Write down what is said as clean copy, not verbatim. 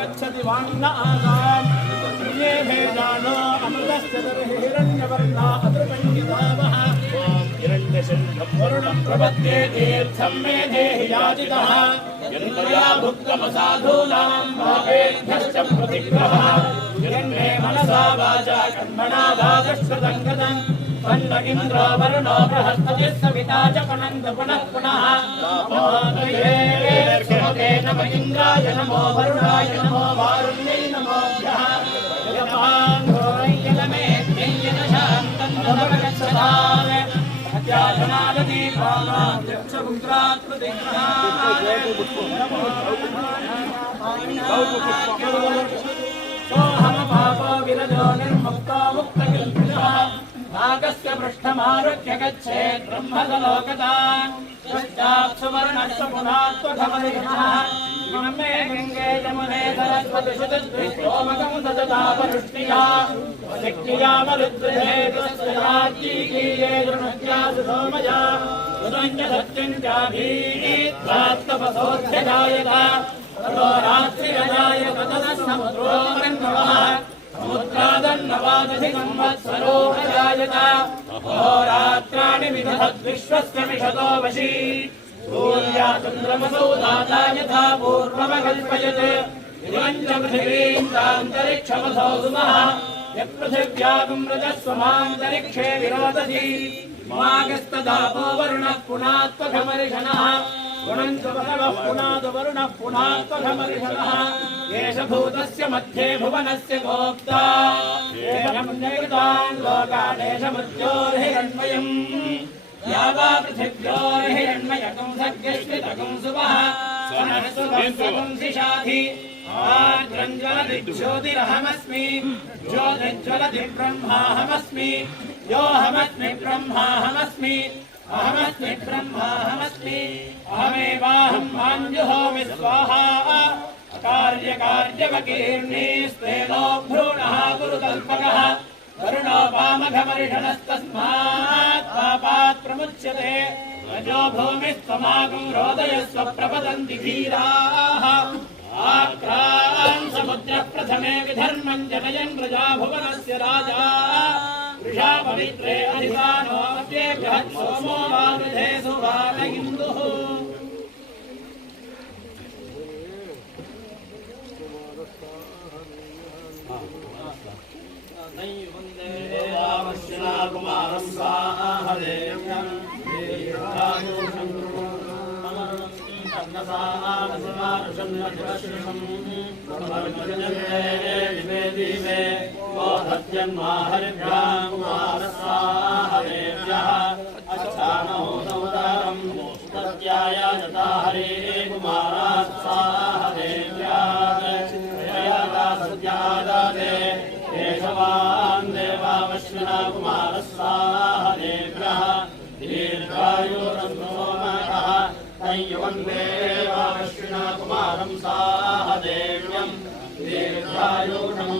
गच्छति वाङ्न आगाम् ये भेदानो अमृतस्य हिरण्यवर्णा अदृपण्डितावः हिरण्यशङ्खं वरुणं प्रपद्ये तीर्थं मे देहि याचितः यन्मया भुक्तमसाधूनां पापेभ्यश्च प्रतिग्रहः यन्मे मनसा वाचा कर्मणा वागश्रुतं गतम् वन्न इन्द्रो वरुणो बृहस्पतिः सविता च पुनन्द पुनः पुनः नमो इन्द्राय नमो वरुणाय नमो वारुण्यै नमोभ्यः सोऽहमपापो विरजो निर्मुक्तो मुक्तकिल्बिषः नागस्य पृष्ठमारुह्य गच्छेत् ब्रह्मलोकतान् सुवर्णस्य पुनात्वघमरिषः मे गङ्गे यमुने सरस्वति शुचिद्विष्टोमकं ददता वरुष्टिया शक्तिया मरुद्रे तस्यार्चीकीये दृढज्ञासु सोमया सुरञ्जसत्यं चाभीत्वात्तपसोऽध्यजायत ततो रात्रिरजाय ततः समुद्रो मन्वः समुद्रादन्नवादधि संवत्सरो अजायत अहोरात्राणि विदधद्विश्वस्य मिषतो वशी सूर्या चन्द्रमसौ दाता यथा पूर्वमकल्पयत् इदं च पृथिवीं चान्तरिक्षमसौ सुमः यत्पृथिव्यागं रजस्वमान्तरिक्षे विरोदधि मागस्तदापो वरुणः पुनात्वघमर्षणः गुणञ्च भगवः पुनादवरुणः पुनात्वघमर्षणः एष भूतस्य मध्ये भुवनस्य गोप्ता एषं लोकानेश मृत्योर्हिरण्मयम् या वा पृथिव्योर्हिरण्मयकं सद्यश्रितकं सुवः स्वनःसुवंसिषाधि ज्योतिरहमस्मि ज्योतिज्वलति ब्रह्माहमस्मि योऽहमस्मि ब्रह्माहमस्मि अहमस्मि ब्रह्माहमस्मि अहमेवाहं माञ्जुहोमि स्वाहा अकार्यकार्यवकीर्णीस्तेनो भ्रूणः गुरुकल्पकः वरुणो वामघमर्षणस्तस्मात् पापात् प्रमुच्यते रजो भूमिस्त्वमागं रोदयस्व प्रपतन्ति धीराः आक्रान् समुद्रः प्रथमे विधर्मं जनयन् प्रजा भुवनस्य राजा वृषा पवित्रे अधिसानो अप्येभ्यः सोमो वावृधे सुवान इन्दुः कुमारं साहदेव्यं हरिभ्यां कुमारस्वाहदेव्यः अच्छानहोदरं सत्याय जता हरे कुमारास्वाहदेव्याः सत्यादे केशवान् देवावश्विना कुमारस्वाहदेव्यः दीर्घायुरन्तोमकः तय्युवन्दे देवावश्विना कुमारं साहदेव्यं दीर्घायुषं